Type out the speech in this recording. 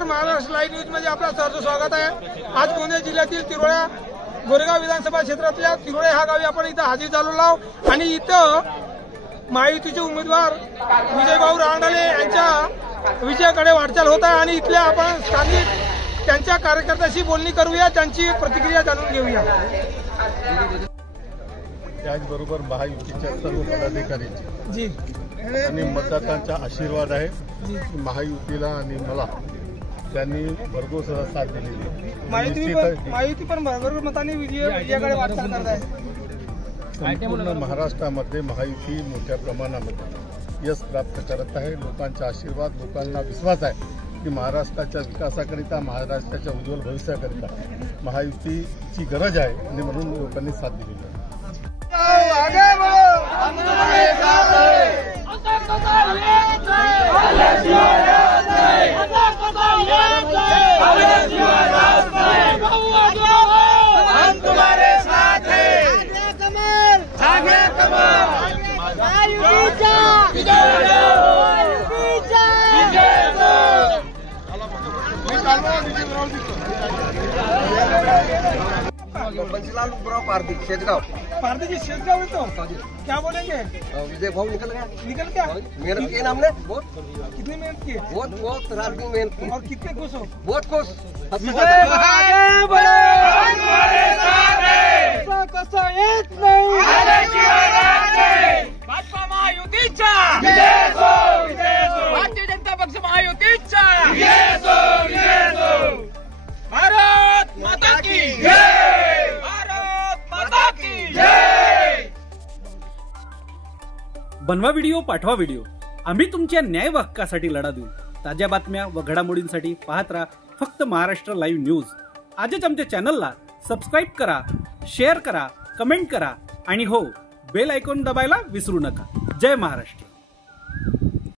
नमस्कार, Maharashtra live news मध्ये आपलं सहर्ष स्वागत आहे। आज पुणे जिल्ह्यातील तिरोळा गोरेगाव विधानसभा क्षेत्रातल्या तिरोळे ह्या गावी आपण इथं हजर झालेलो आहोत आणि इथं महायुतीचे उमेदवार विजयभाऊ रांडाले यांच्या विजयाकडे वाटचाल होत आहे आणि इथल्या आपण स्थानिक त्यांच्या कार्यकर्त्यांशी बोलणी करूया, त्यांची प्रतिक्रिया जाणून घेऊया। त्याचबरोबर महायुतीच्या सर्व पदाधिकाऱ्यांची जी आणि मतदारांचा आशीर्वाद आहे। महायुतीला आणि मला त्यांनी भरघोस साथ दिलेली। महायुती पण भरघोस मताने विजयाकडे वाटचाल करत आहे। संपूर्ण महाराष्ट्रामध्ये महायुती मोठ्या प्रमाणामध्ये यश प्राप्त करत आहे। लोकांचा आशीर्वाद, लोकांना विश्वास आहे की महाराष्ट्राच्या विकासाकरिता, महाराष्ट्राच्या उज्ज्वल भविष्याकरिता महायुतीची गरज आहे आणि म्हणून लोकांनी साथ दिलेली आहे। बंसीलाल उबराव पारदी शेजगांव। पारदी जी शेजगांव तो क्या बोलेंगे? विजय भाऊ निकल गया। मेहनत की हमने बहुत। कितनी मेहनत की? बहुत रात दिन मेहनत की। और कितने खुश हो? बहुत खुश। कसं येत नाही भाजपा महायुतीचा, भारतीय जनता पक्ष महायुतीचा, भारत माता की जय, भारत माता की जय। बनवा व्हिडिओ, पाठवा व्हिडिओ, आम्ही तुमच्या न्याय हक्कासाठी लढा देऊ। ताज्या बातम्या व घडामोडींसाठी पाहत राहा फक्त महाराष्ट्र लाईव्ह न्यूज। आजच आमच्या चॅनलला सबस्क्राईब करा, शेअर करा, कमेंट करा आणि हो, बेल आयकॉन दबायला विसरू नका। जय महाराष्ट्र।